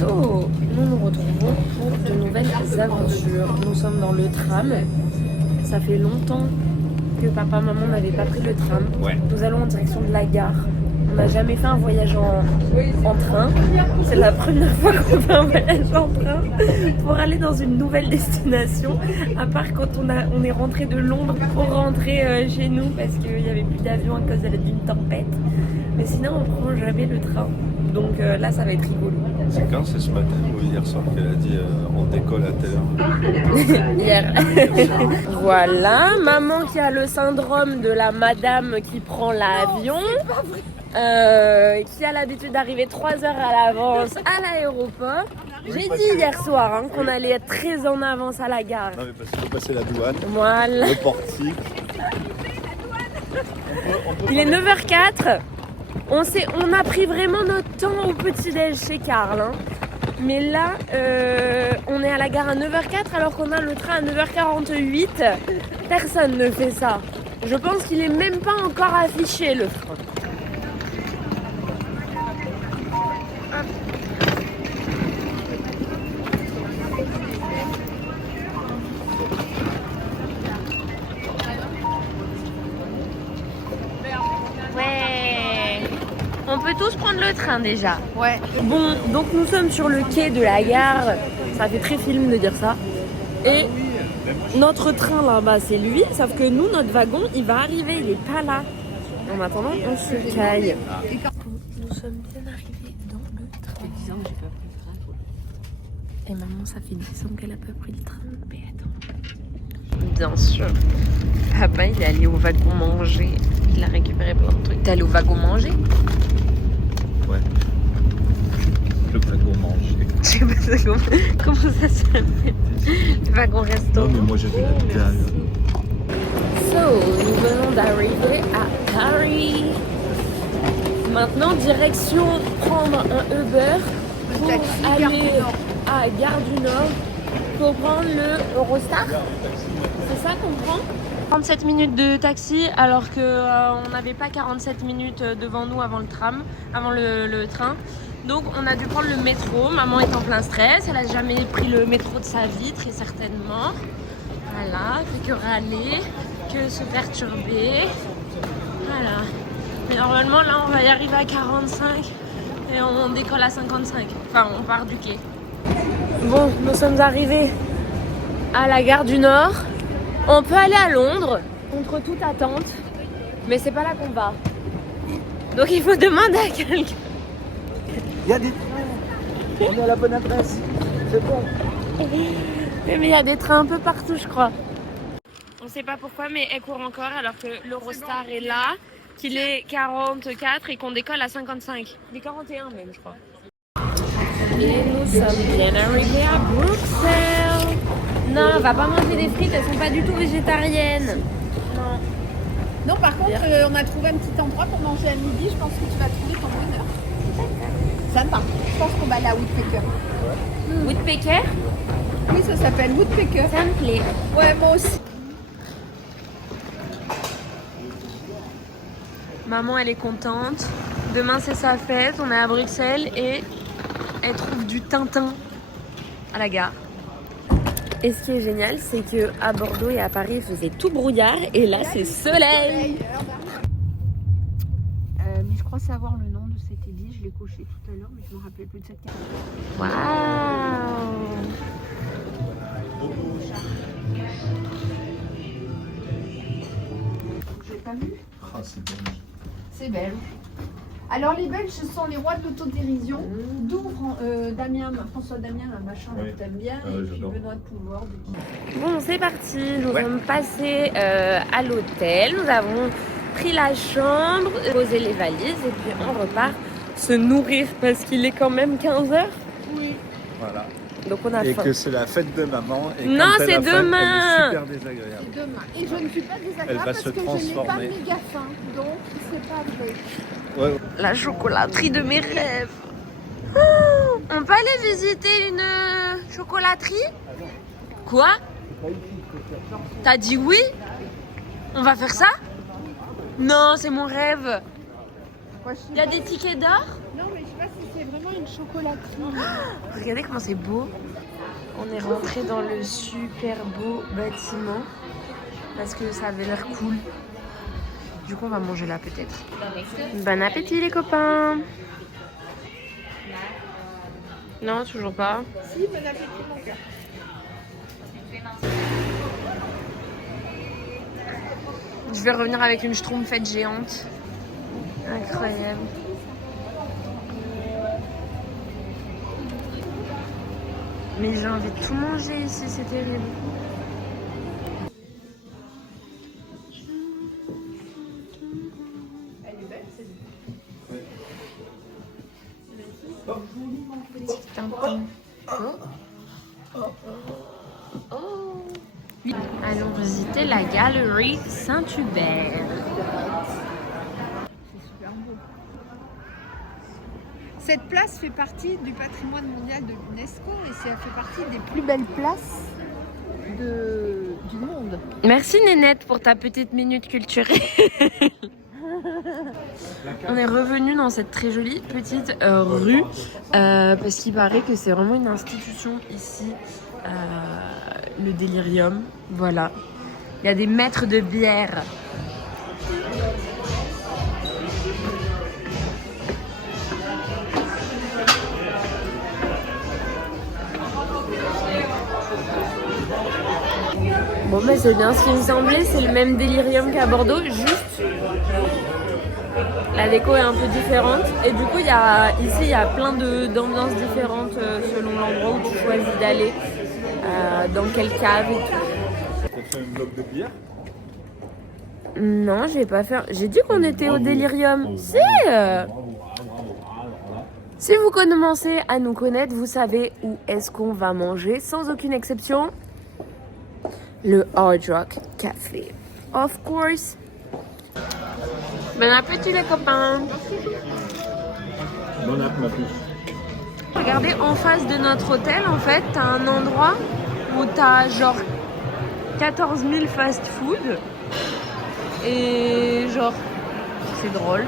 So, nous nous retrouvons pour de nouvelles aventures. Nous sommes dans le tram. Ça fait longtemps que papa, maman n'avaient pas pris le tram. Ouais. Nous allons en direction de la gare. On n'a jamais fait un voyage en train. C'est la première fois qu'on fait un voyage en train pour aller dans une nouvelle destination. À part quand on est rentré de Londres pour rentrer chez nous parce qu'il n'y avait plus d'avion à cause d'une tempête. Mais sinon, on prend jamais le train. Donc là, ça va être rigolo. C'est quand? C'est ce matin ou hier soir qu'elle a dit on décolle à telle heure? Hier. Voilà, maman qui a le syndrome de la madame qui prend l'avion. Qui a l'habitude d'arriver 3 heures à l'avance à l'aéroport. J'ai dit hier soir qu'on allait être très en avance à la gare. Non mais parce qu'il faut passer la douane, Voilà. le portique. Il est 9h04. On a pris vraiment notre temps au petit-déj chez Karl. Hein. Mais là, on est à la gare à 9h04 alors qu'on a le train à 9h48. Personne ne fait ça. Je pense qu'il est même pas encore affiché le train. Ouais. On peut tous prendre le train déjà. Ouais. Bon, donc nous sommes sur le quai de la gare. Ça fait très film de dire ça. Et notre train là-bas, c'est lui. Sauf que nous, notre wagon, il va arriver. Il est pas là. En attendant, on se caille. Nous sommes bien arrivés dans le train. Et maman, ça fait 10 ans qu'elle a pas pris le train. Mais attends. Bien sûr. Papa, il est allé au wagon manger. Il a récupéré plein de trucs. T'es allé au wagon manger? Ouais. Le wagon manger. Je sais pas comment ça s'appelle. Le wagon resto. Non mais moi j'ai vu la dalle. So, nous venons d'arriver à Paris. Maintenant, direction prendre un Uber pour aller à Gare du Nord pour prendre le Eurostar. C'est ça qu'on prend? 37 minutes de taxi alors qu'on n'avait pas 47 minutes devant nous avant le tram, avant le train. Donc on a dû prendre le métro. Maman est en plein stress, elle a jamais pris le métro de sa vie très certainement. Voilà, fait que râler, que se perturber. Voilà. Mais normalement là on va y arriver à 45 et on décolle à 55. Enfin on part du quai. Bon, nous sommes arrivés à la gare du Nord. On peut aller à Londres, contre toute attente, mais c'est pas là qu'on va. Donc il faut demander à quelqu'un. Il y a des trains. On est à la bonne adresse. C'est bon. Mais il y a des trains un peu partout, je crois. On sait pas pourquoi, mais elle court encore alors que l'Eurostar est là, qu'il est 44 et qu'on décolle à 55. Il est 41 même, je crois. Et nous sommes bien arrivés à Bruxelles. Non, on va pas manger des frites, elles sont pas du tout végétariennes. Non. Non, par contre, on a trouvé un petit endroit pour manger à midi. Je pense que tu vas trouver ton bonheur. Sympa. Je pense qu'on va aller à Woodpecker. Woodpecker? Oui, ça s'appelle Woodpecker. Ça me plaît. Ouais, moi aussi. Maman, elle est contente. Demain, c'est sa fête. On est à Bruxelles et elle trouve du Tintin à la gare. Et ce qui est génial, c'est qu'à Bordeaux et à Paris, il faisait tout brouillard et là, c'est soleil. Mais je crois savoir le nom de cette église. Je l'ai coché tout à l'heure, mais je me rappelle plus de cette carte. Waouh! J'ai pas vu. Ah c'est bon. C'est belge. Alors les Belges, ce sont les rois de l'autodérision, d'où François Damien, un machin Oui. que t'aimes bien, Ah et oui, puis j'adore. Benoît de Pouvoir. Bon, c'est parti. Nous Ouais. sommes passés à l'hôtel. Nous avons pris la chambre, posé les valises et puis on repart se nourrir parce qu'il est quand même 15h. Oui. Voilà. Donc on a Et faim. que c'est la fête de maman. Et Non, quand elle c'est a faim, demain. Elle est super désagréable. Demain. Et je ne suis pas Elle désagréable va parce se que je n'ai pas transformer. méga faim, donc c'est pas vrai. Ouais. La chocolaterie de mes rêves. Oh, on peut aller visiter une chocolaterie? Quoi? T'as dit oui? On va faire ça? Non, c'est mon rêve. Moi, je sais Il y a pas des si- tickets d'or? Non, mais je sais pas si c'est vraiment une chocolaterie. Regardez comment c'est beau. On est rentré dans le super beau bâtiment parce que ça avait l'air cool. Du coup, on va manger là peut-être. Bon appétit les copains. Non, toujours pas. Si, bon appétit mon gars. Je vais revenir avec une schtroumpfette géante. Incroyable. Mais j'ai envie de tout manger ici, c'est terrible. Elle est belle, c'est Petit tampon. Allons visiter la galerie Saint-Hubert. C'est super beau. Cette place fait partie du patrimoine mondial de l'UNESCO et ça fait partie des plus belles places du monde. Merci Nénette pour ta petite minute culturelle. On est revenu dans cette très jolie petite rue parce qu'il paraît que c'est vraiment une institution ici, le Délirium. Voilà, il y a des maîtres de bière. Bon bah c'est bien ce qui me semblait, c'est le même Délirium qu'à Bordeaux, juste la déco est un peu différente et du coup ici il y a plein d'ambiances différentes selon l'endroit où tu choisis d'aller, dans quelle cave et tout. T'as fait un bloc de bière? Non, je vais pas faire. J'ai dit qu'on était au Délirium. Si vous commencez à nous connaître, vous savez où est-ce qu'on va manger, sans aucune exception. Le Hard Rock Café. Of course. Bon appétit les copains. Bon app ma puce. Regardez, en face de notre hôtel, en fait, t'as un endroit où t'as genre 14 000 fast-food. Et genre, c'est drôle.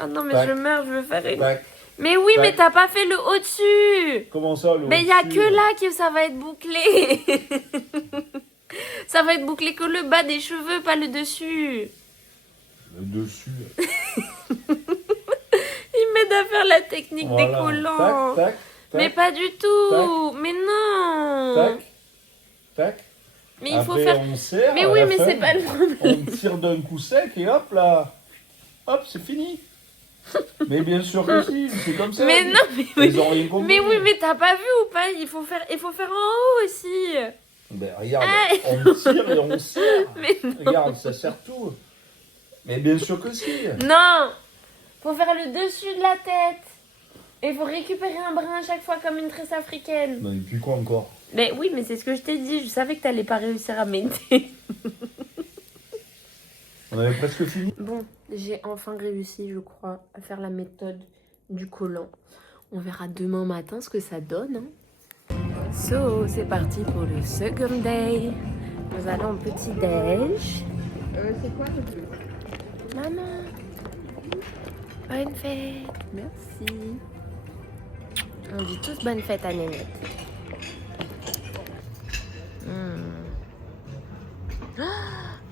Ah non, mais je meurs, je veux faire une... Tac. Mais oui, mais t'as pas fait le au-dessus. Comment ça le Mais il y a au-dessus, que là que ça va être bouclé. Ça va être bouclé que le bas des cheveux, pas le dessus. Le dessus. Il m'aide à faire la technique des Voilà. collants. Tac, tac, tac. Mais pas du tout. Mais non. Tac, tac. Mais il faut Après, faire... on serre, Mais à oui, la mais fin, c'est pas le problème. on tire d'un coup sec et hop là. Hop, c'est fini. Mais bien sûr que si, c'est comme ça. Mais non, mais oui. Ils ont rien compris. Mais oui, mais t'as pas vu ou pas? Il faut faire en haut aussi. Ben regarde, Ah. on tire et on serre. Mais non. Regarde, ça serre tout. Mais bien sûr que si. Non. Faut faire le dessus de la tête. Et il faut récupérer un brin à chaque fois comme une tresse africaine. Non, et puis quoi encore? Mais oui, mais c'est ce que je t'ai dit. Je savais que t'allais pas réussir à m'aider. On avait presque fini. Bon, j'ai enfin réussi, je crois, à faire la méthode du collant. On verra demain matin ce que ça donne. Hein. So, c'est parti pour le second day. Nous allons au petit-déj. C'est quoi le truc? Maman, bonne fête. Merci. On dit tous bonne fête à Nénette.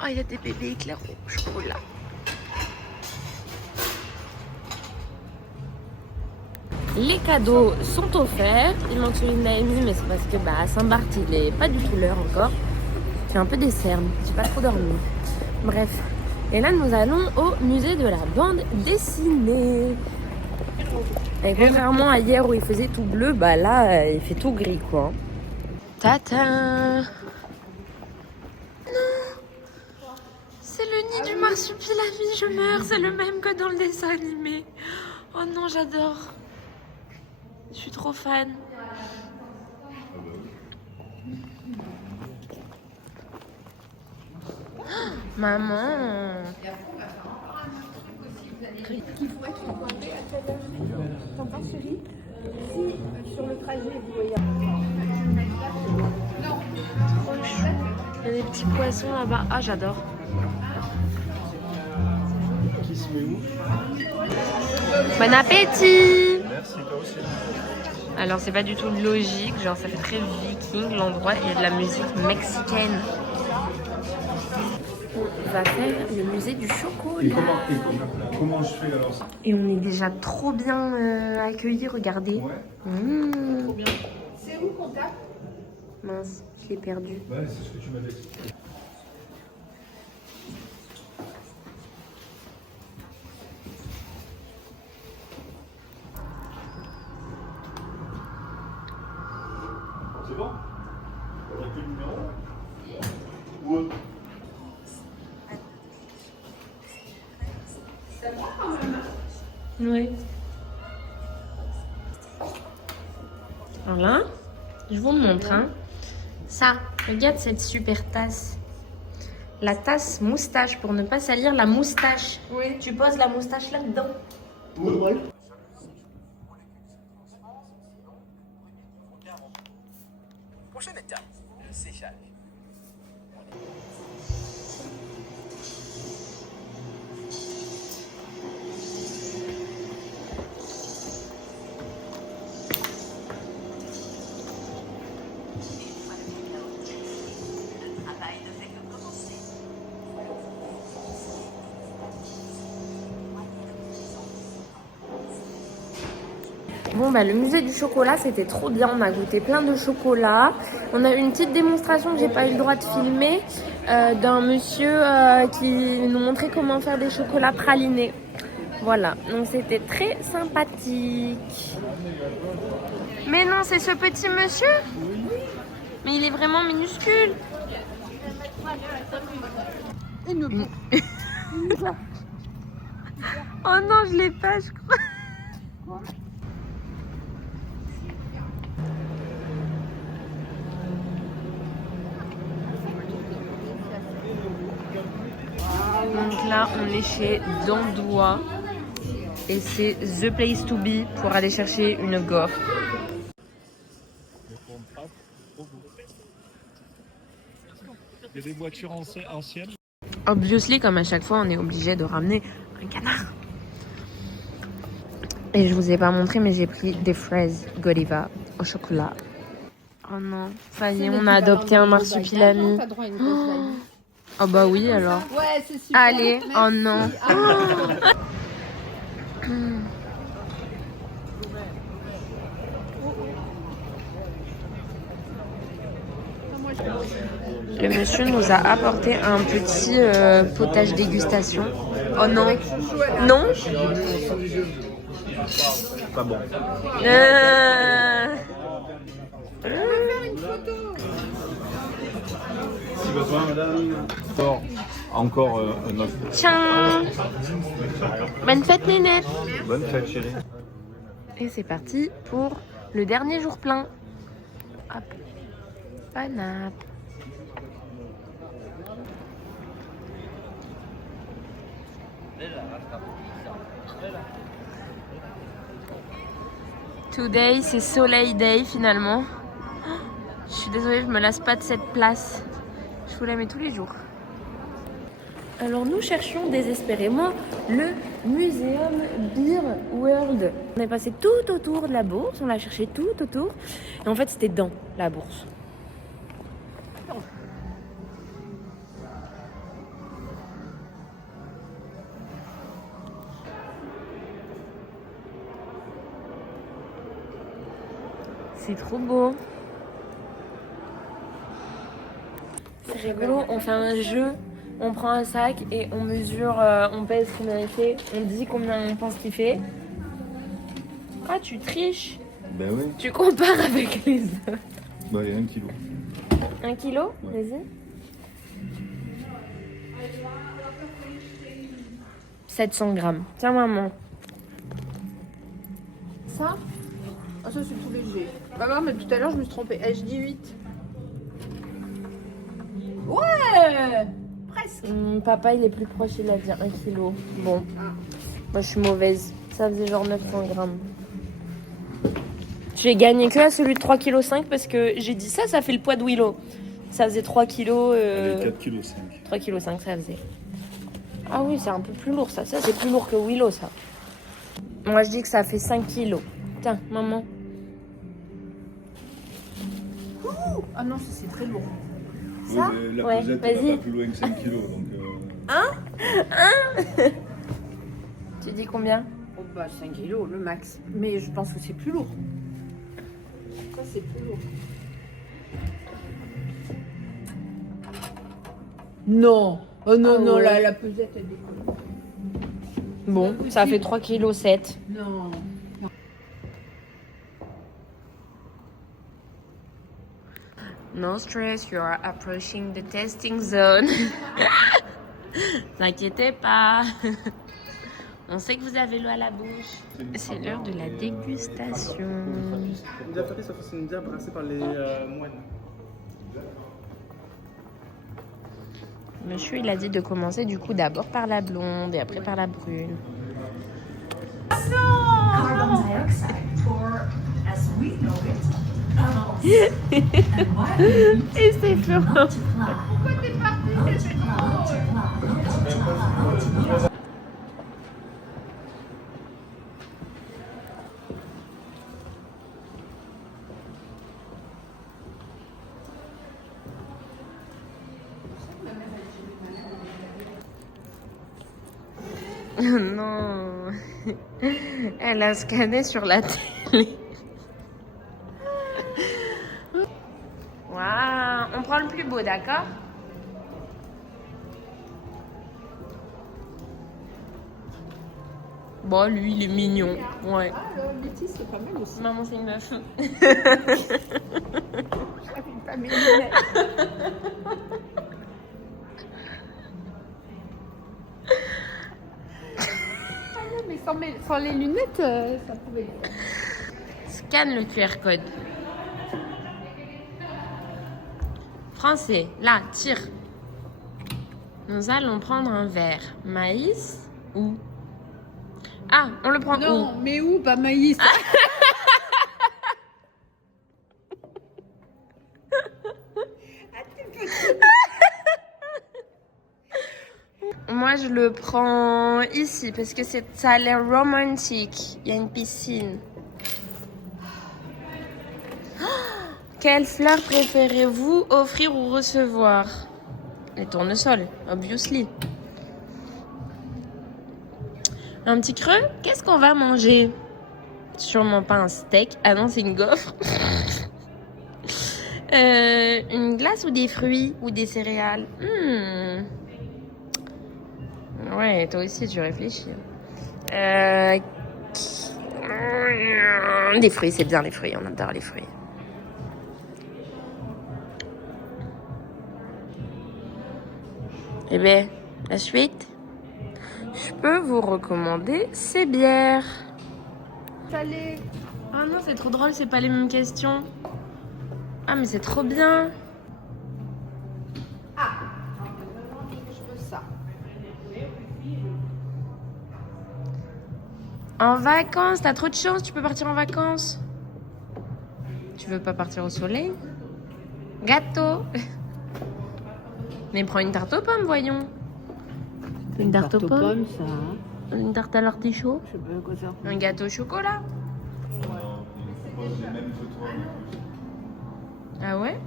Oh, il y a des bébés éclairs au chocolat. Les cadeaux sont offerts. Il manque celui de Naomi, mais c'est parce que à Saint-Barth, il n'est pas du tout l'heure encore. J'ai un peu des cernes, j'ai pas trop dormi. Bref. Et là, nous allons au musée de la bande dessinée. Et contrairement à hier où il faisait tout bleu, là, il fait tout gris, quoi. Tata! C'est le nid du marsupilami, je meurs. C'est le même que dans le dessin animé. Oh non, j'adore. Je suis trop fan. Oh, maman. Il faudrait que tu sois à quelle heure? T'en penses, chérie? Si sur le trajet, vous voyez. Trop chou. Il y a des petits poissons là-bas. Ah, j'adore. Qui se met où? Bon appétit! Merci, toi aussi. Alors c'est pas du tout logique, genre ça fait très viking l'endroit, il y a de la musique mexicaine. On va faire le musée du chocolat. Comment je fais alors? Et on est déjà trop bien accueillis, regardez. Ouais. Trop bien. C'est où qu'on tape? Mince, je l'ai perdu. Ouais, c'est ce que tu m'avais dit. C'est bon? Il n'y a que le numéro? Ou autre? Oui. Alors là, je vous montre. Hein. Ça, regarde cette super tasse. La tasse moustache pour ne pas salir la moustache. Oui. Tu poses la moustache là-dedans. Drôle. Prochaine étape, le séchage. Le travail ne fait que commencer. Bon bah le musée du chocolat c'était trop bien, on a goûté plein de chocolat. On a eu une petite démonstration que j'ai pas eu le droit de filmer d'un monsieur qui nous montrait comment faire des chocolats pralinés. Voilà, donc c'était très sympathique. Mais non, c'est ce petit monsieur? Mais il est vraiment minuscule. Oh non, je l'ai pas, je crois. Donc là, on est chez Dandoua et c'est the place to be pour aller chercher une gaufre. Il y a des voitures anciennes. Obviously, comme à chaque fois, on est obligé de ramener un canard. Et je vous ai pas montré, mais j'ai pris des fraises Godiva au chocolat. Oh non, ça y est, on a adopté un marsupilami. Oh bah oui alors. Ouais, c'est super. Allez, Merci. oh non. Le monsieur nous a apporté un petit potage dégustation. Oh non. Non. Pas bon. Si besoin, madame. Encore un autre. Tiens. Bonne fête, Nénette. Bonne fête, chérie. Et c'est parti pour le dernier jour plein. Hop. Panap. Today, c'est Soleil Day finalement. Je suis désolée, je me lasse pas de cette place. Je vous la mets tous les jours. Alors nous cherchions désespérément le Muséum Beer World. On est passé tout autour de la bourse, on l'a cherché tout autour. Et en fait c'était dans la bourse. C'est trop beau. C'est rigolo, on fait un jeu, on prend un sac et on mesure, on pèse combien il fait, on dit combien on pense qu'il fait. Ah, tu triches. Ben oui. Tu compares avec les autres. Bah, il y a 1 kilo. 1 kilo? Ouais. Vas-y. 700 grammes. Tiens, maman. Ça? Ah, ça, c'est tout léger. Maman, mais tout à l'heure, je me suis trompée. Je dis 8. Ouais! Presque. Papa, il est plus proche, il a dit 1 kilo. Bon. Moi, je suis mauvaise. Ça faisait genre 900 grammes. Je vais gagner que à celui de 3,5 kg parce que j'ai dit ça, ça fait le poids de Willow. Ça faisait 3 kg. 4,5 kg. 3,5 kg, ça faisait. Ah oui, c'est un peu plus lourd ça. Ça, c'est plus lourd que Willow, ça. Moi, je dis que ça fait 5 kg. Tiens, maman. Ah non, c'est très lourd. Ça? Oui, mais la Ouais, pesette, vas-y. elle va pas plus loin que 5 kilos. Donc, Tu dis combien? Oh bah 5 kilos le max. Mais je pense que c'est plus lourd. Ça c'est plus lourd. Non. Oh non, Ah non, ouais. la pesette elle décolle. Bon, ça fait 3,7 kg. Non. No stress, you are approaching the testing zone. T'inquiétez pas. On sait que vous avez l'eau à la bouche. C'est l'heure de la dégustation. India Ferry, ça c'est une bière brassée par les moines. Monsieur, il a dit de commencer du coup d'abord par la blonde et après par la brune. Carbon dioxide for, as we know it, bubbles. And why we need Et c'est fort. multiply. Multiply. Non. Elle a scanné sur la télé. Waouh. On prend le plus beau, d'accord? Bon, lui, il est mignon. Ouais. Ah, Letty, c'est pas mal aussi. Maman, c'est une meuf. J'avais pas mes lunettes. Ah non, mais sans les lunettes, ça pouvait le faire. Scanne le QR code. Français, là, tire. Nous allons prendre un verre. Maïs ou... Ah, on le prend Non, mais où? Pas maïs. où? Moi, je le prends ici parce que ça a l'air romantique. Il y a une piscine. Quelle fleur préférez-vous offrir ou recevoir? Les tournesols, obviously. Un petit creux? Qu'est-ce qu'on va manger? Sûrement pas un steak. Ah non, c'est une gaufre. Une glace ou des fruits ou des céréales? Ouais, toi aussi, tu réfléchis. Des fruits, c'est bien les fruits. On adore les fruits. Eh bien, la suite, je peux vous recommander ces bières. Salé. Ah non, c'est trop drôle, c'est pas les mêmes questions. Ah, mais c'est trop bien. Je veux ça. En vacances, t'as trop de chance, tu peux partir en vacances. Tu veux pas partir au soleil? Gâteau. Mais prends une tarte aux pommes, voyons. Une tarte aux pommes, ça. Hein. une tarte à l'artichaut, Je sais pas quoi ça. un gâteau au chocolat. il propose les mêmes que toi. Ah ouais?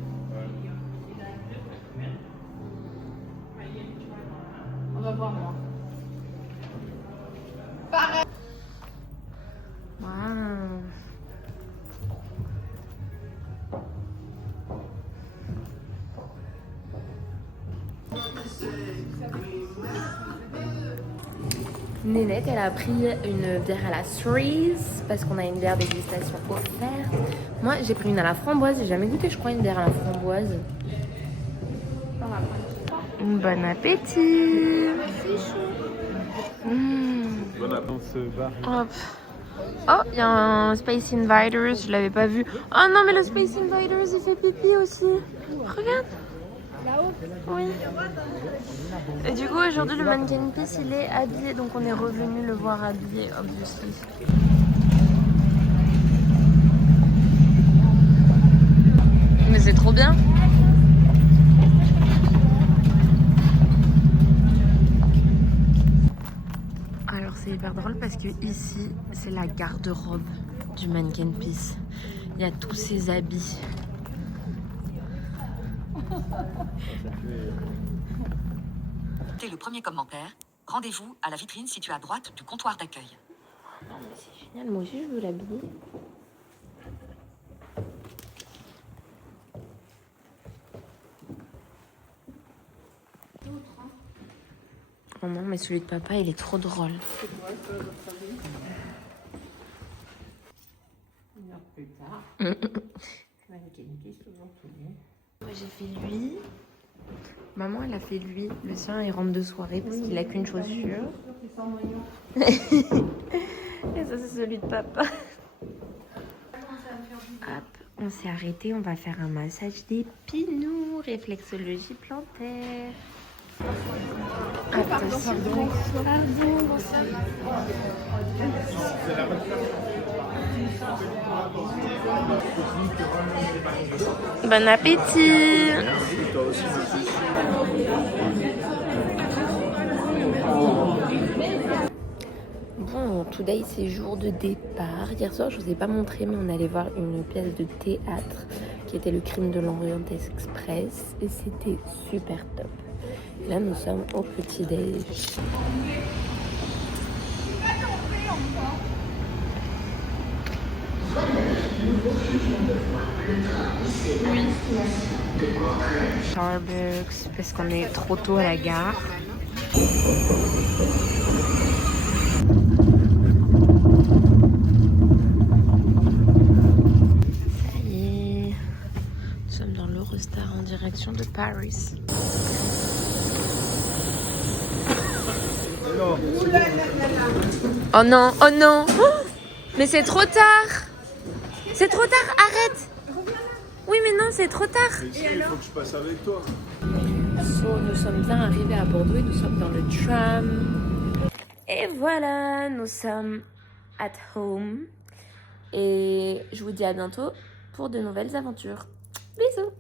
On va voir moi. Waouh. Nénette, elle a pris une bière à la cerise parce qu'on a une bière dégustation offerte. Moi, j'ai pris une à la framboise. J'ai jamais goûté, je crois, une bière à la framboise. Bon appétit. Bon appétit. On se barre. Hop. Oh, il y a un Space Invaders, je l'avais pas vu. Oh non, mais le Space Invaders, il fait pipi aussi. Regarde. Là-haut. Oui. Et du coup, aujourd'hui, le Mannequin Peace, il est habillé, donc on est revenu le voir habillé, obviously. Mais c'est trop bien. Alors c'est hyper drôle parce que ici, c'est la garde-robe du Mannequin Peace. Il y a tous ses habits. Dès le premier commentaire, rendez-vous à la vitrine située à droite du comptoir d'accueil. Non mais c'est génial, moi aussi je veux l'habiller. Oh non, mais celui de papa, il est trop drôle. C'est quoi ça, votre avis? Une heure plus tard. Kennedy, toujours tout nu. Moi j'ai fait lui. Maman elle a fait lui. Le sien il rentre de soirée parce qu'il a qu'une chaussure. Et ça c'est celui de papa. Hop, on s'est arrêté, on va faire un massage des pinous, réflexologie plantaire. Attention. Pardon, bonsoir. Bon appétit. Bon, today c'est jour de départ. Hier soir, je vous ai pas montré, mais on allait voir une pièce de théâtre qui était Le Crime de l'Orient Express et c'était super top. Et là, nous sommes au petit-déj. Starbucks parce qu'on est trop tôt à la gare. Ça y est, nous sommes dans l'Eurostar en direction de Paris. Oh non, oh non, oh, mais c'est trop tard. C'est trop tard, arrête. Oui mais non, c'est trop tard. Mais ici, il faut que je passe avec toi. So, nous sommes bien arrivés à Bordeaux et nous sommes dans le tram. Et voilà, nous sommes at home. Et je vous dis à bientôt pour de nouvelles aventures. Bisous.